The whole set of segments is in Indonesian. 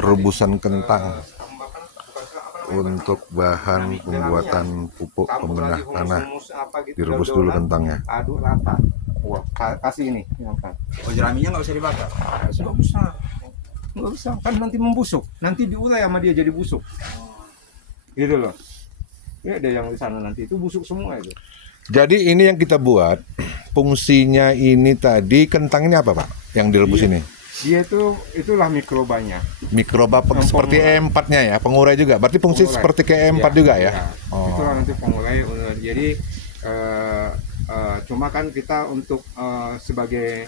rebusan kentang untuk bahan pembuatan pupuk pemenah tanah. Direbus dulu kentangnya. Aduk rata. Wah, kasih ini. Oh, jeraminya nggak usah dibakar? Nggak usah. Nggak usah, kan nanti membusuk. Nanti diurai sama dia jadi busuk. Gitu loh. Ya ada yang di sana nanti itu busuk semua itu. Jadi ini yang kita buat, fungsinya ini tadi kentangnya apa Pak? Yang direbus ini? Dia itulah mikrobanya. Mikroba seperti E4-nya ya, pengurai juga. Berarti fungsi Pengurai. seperti kayak E4 juga ya? Oh. Itulah nanti pengurai. Jadi cuma kan kita untuk sebagai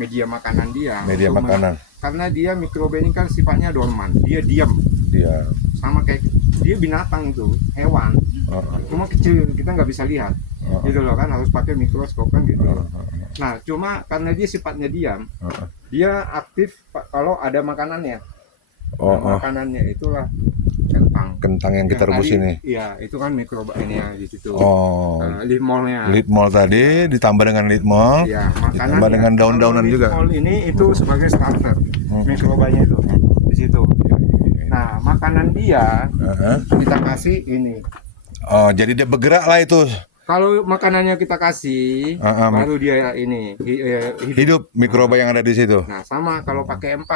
media makanan dia. Media makanan. Karena dia mikroba ini kan sifatnya dorman, dia diam. Dia. Sama kayak dia binatang itu, hewan. Cuma kecil, kita nggak bisa lihat. Gitu loh kan, harus pakai mikroskop kan gitu. Nah, cuma karena dia sifatnya diam, dia aktif kalau ada makanannya. Makanannya itulah kentang. Kentang yang kita rebus ini. Iya, itu kan mikroba ini ya di situ. Litmolnya. Litmol tadi ditambah dengan litmol. Iya, ditambah dengan daun-daunan juga. Litmol ini itu sebagai starter. Mikrobanya itu di situ. Nah, makanan dia kita kasih ini. Oh, jadi dia bergerak lah itu. Kalau makanannya kita kasih, baru dia ini hidup mikroba yang ada di situ. Nah, sama kalau pakai 4.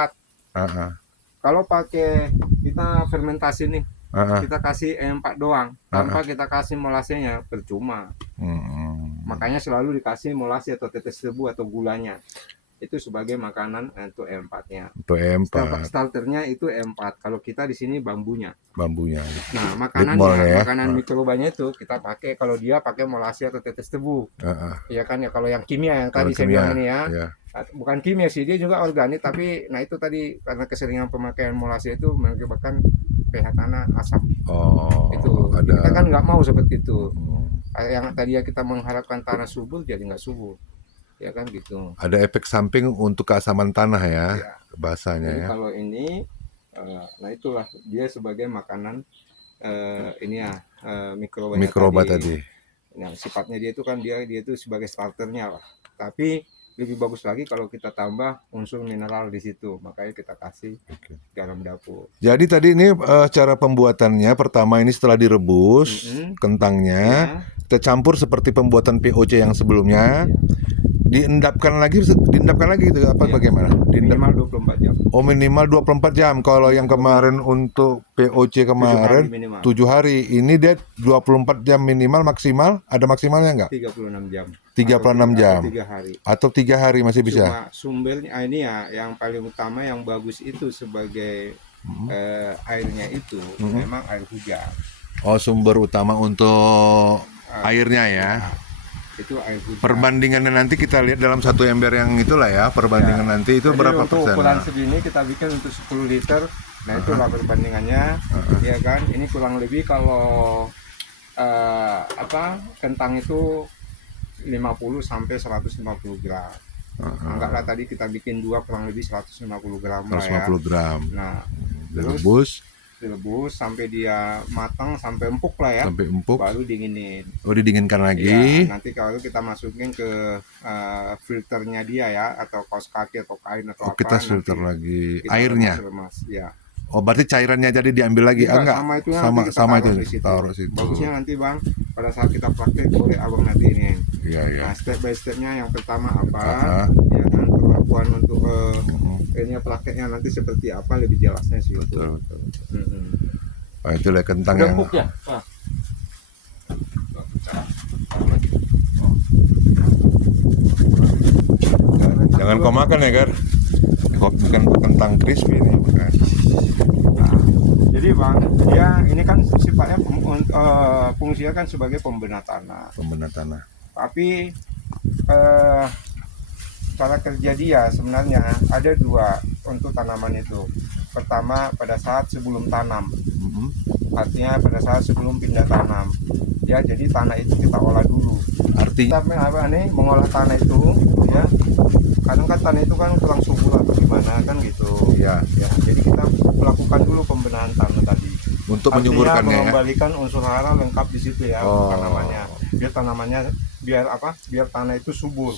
Kalau pakai kita fermentasi nih, kita kasih E4 doang, tanpa kita kasih molasenya percuma. Makanya selalu dikasih molase atau tetes tebu atau gulanya. Itu sebagai makanan untuk E4-nya. Untuk E4. Starternya itu E4. Kalau kita di sini bambunya. Bambunya. Nah, makanan mikrobanya itu kita pakai kalau dia pakai molase atau tetes tebu. Iya kan ya, kalau yang kimia yang tadi saya bilang ini ya. Bukan kimia sih, dia juga organik, tapi nah itu tadi karena keseringan pemakaian molase itu mengakibatkan pH tanah asam. Itu ada. Kita kan nggak mau seperti itu. Yang tadi ya kita mengharapkan tanah subur jadi nggak subur. Ya kan gitu. Ada efek samping untuk keasaman tanah ya, bahasanya. Jadi ya. Kalau ini, nah itulah dia sebagai makanan ini ya mikroba tadi. Nah sifatnya dia itu kan dia itu sebagai starternya lah. Tapi lebih bagus lagi kalau kita tambah unsur mineral di situ, makanya kita kasih garam dapur. Jadi tadi ini cara pembuatannya pertama ini setelah direbus kentangnya kita campur seperti pembuatan POC yang sebelumnya. Diendapkan lagi gitu apa bagaimana? Minimal 24 jam. Oh, minimal 24 jam. Kalau yang kemarin untuk POC kemarin 7 hari. Ini dia 24 jam minimal, maksimal ada maksimalnya enggak? 36 jam. 36 jam. Atau 3 hari. Atau 3 hari masih bisa. Cuma sumbernya ini ya yang paling utama yang bagus itu sebagai airnya itu memang air hujan. Oh, sumber utama untuk airnya ya. Itu air hujan. Perbandingannya nanti kita lihat dalam satu ember yang itulah ya, perbandingan nanti itu. Jadi berapa untuk persen? Ukuran segini kita bikin untuk 10 liter. Nah, itulah perbandingannya. Ya kan, ini kurang lebih kalau kentang itu 50 sampai 150 gram. Anggaplah tadi kita bikin 2 kurang lebih 150 gram lah ya. 150 gram. Nah, direbus sampai dia matang, sampai empuk lah ya. Sampai empuk. Baru dinginin. Oh, didinginkan lagi. Ya, nanti kalau kita masukin ke filternya dia ya, atau kaos kaki atau kain atau apa. Kita filter lagi airnya. Ya. Oh, berarti cairannya jadi diambil lagi? Enggak, sama itu taruh situ. Bagusnya nanti Bang, pada saat kita praktek boleh Abang nanti ini. Iya. Nah, step by stepnya yang pertama apa? Ya kan, perlakuan untuk ini prakteknya nanti seperti apa lebih jelasnya sih. Betul. Nah, itu lah kentang yang empuk ya. Jangan kau makan ya, Gar. Bukan kentang crispy ini, bukan. Jadi Bang, dia ini kan sifatnya fungsinya kan sebagai pembenar tanah. Tapi cara kerja dia sebenarnya ada 2 untuk tanaman itu. Pertama pada saat sebelum tanam, artinya pada saat sebelum pindah tanam. Ya, jadi tanah itu kita olah dulu. Artinya kita mengolah tanah itu ya. Kadang kan tanah itu kan kurang subur atau gimana kan gitu. Ya. Jadi kita melakukan dulu pembenahan tanah tadi. Untuk menyuburkannya ya. Mengembalikan unsur hara lengkap di situ ya tanamannya. Biar tanah itu subur.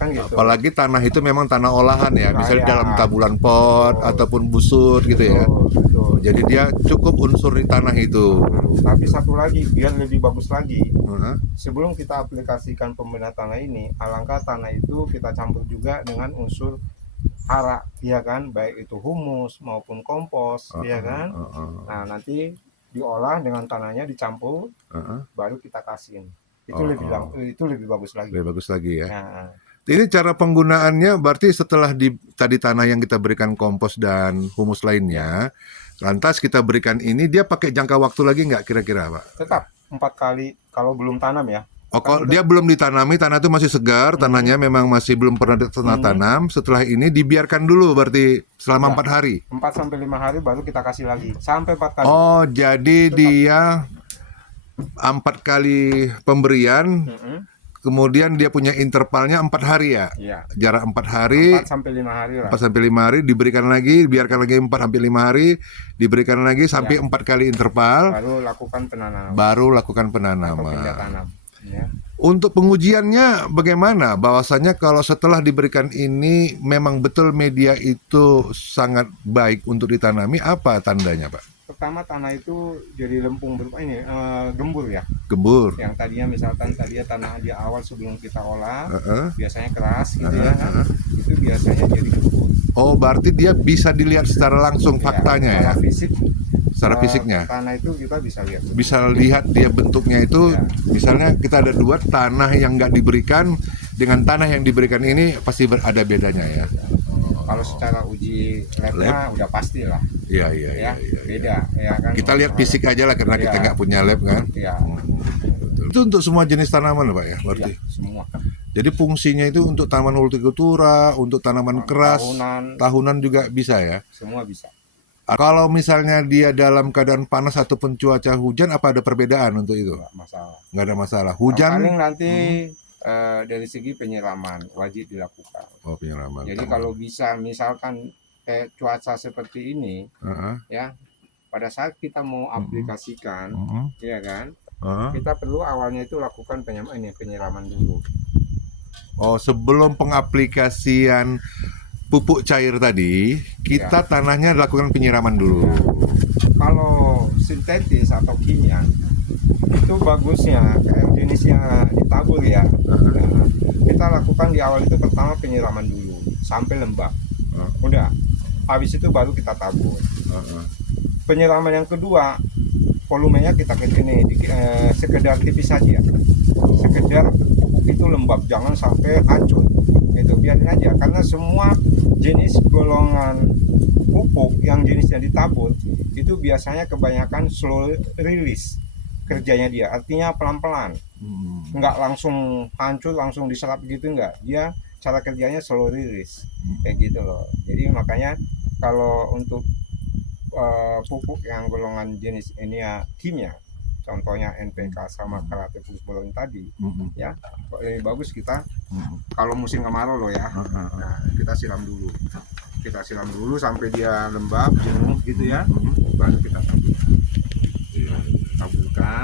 kan gitu. Apalagi tanah itu memang tanah olahan ya, misalnya Ya. dalam tabulan pot ataupun busur gitu ya. Betul. Jadi dia cukup unsur di tanah itu. Tapi satu lagi, biar lebih bagus lagi, sebelum kita aplikasikan pembinaan tanah ini, alangkah tanah itu kita campur juga dengan unsur hara, ya kan, baik itu humus maupun kompos, ya kan. Nah, nanti diolah dengan tanahnya dicampur, baru kita kasihin. Itu lebih bagus lagi. Lebih bagus lagi ya. Nah, Ini cara penggunaannya berarti setelah tadi tanah yang kita berikan kompos dan humus lainnya, lantas kita berikan ini, dia pakai jangka waktu lagi nggak kira-kira Pak? tetap 4 kali kalau belum tanam ya. Oh, kalau dia belum ditanami, tanah itu masih segar, tanahnya memang masih belum pernah tanam. Setelah ini dibiarkan dulu berarti selama 4 hari. 4 sampai 5 hari baru kita kasih lagi sampai 4 kali. Oh, jadi dia 4 kali pemberian, kemudian dia punya intervalnya 4 hari ya? Iya. Jarak 4 hari. 4 sampai 5 hari lah. 4 sampai 5 hari diberikan lagi, biarkan lagi 4 sampai 5 hari, diberikan lagi sampai 4 kali interval, Baru lakukan penanaman. baru lakukan Atau pindah penanaman. tanam. Ya. Untuk pengujiannya bagaimana? Bahwasanya kalau setelah diberikan ini memang betul media itu sangat baik untuk ditanami, apa tandanya Pak? Pertama tanah itu jadi lempung berupa ini gembur ya. Gembur. Yang tadinya misalkan tanah di awal sebelum kita olah biasanya keras gitu ya kan. Itu biasanya jadi gembur. Oh, berarti dia bisa dilihat secara langsung faktanya ya? Secara fisik, Secara fisiknya. tanah itu kita bisa lihat. Bisa lihat dia bentuknya itu, misalnya kita ada 2 tanah yang nggak diberikan dengan tanah yang diberikan ini pasti ada bedanya ya. Kalau secara uji labnya udah pasti lah. Iya. Beda ya kan. Kita lihat fisik aja lah karena kita nggak punya lab kan. Iya. Itu untuk semua jenis tanaman Pak ya berarti. Iya, semua. Jadi fungsinya itu untuk tanaman hortikultura, untuk tanaman keras, tahunan juga bisa ya. Semua bisa. Kalau misalnya dia dalam keadaan panas ataupun cuaca hujan, apa ada perbedaan untuk itu? Nggak masalah. Nggak ada masalah. Hujan. Paling nanti dari segi penyiraman wajib dilakukan. Oh, penyiraman. Jadi kalau bisa misalkan kayak cuaca seperti ini, ya pada saat kita mau aplikasikan, ya kan, kita perlu awalnya itu lakukan penyiraman dulu. Oh, sebelum pengaplikasian pupuk cair tadi, kita tanahnya lakukan penyiraman dulu. Kalau sintetis atau kimia, itu bagusnya kayak jenisnya ditabur ya. Nah, kita lakukan di awal itu pertama penyiraman dulu sampai lembab. Udah, habis itu baru kita tabur. Penyiraman yang kedua, volumenya kita sekedar tipis saja. Sekedar pupuk itu lembab, jangan sampai hancur. Itu biarin aja, karena semua jenis golongan pupuk yang jenisnya ditabur itu biasanya kebanyakan slow release kerjanya dia, artinya pelan-pelan, nggak langsung hancur langsung diserap gitu, nggak, dia cara kerjanya slow release kayak gitu loh. Jadi makanya kalau untuk pupuk yang golongan jenis ini ya kimia, contohnya NPK sama Karate Fusbolon tadi, ya lebih bagus kita kalau musim kemarau loh ya, nah, kita siram dulu sampai dia lembab jenuh gitu ya, baru kita taburkan.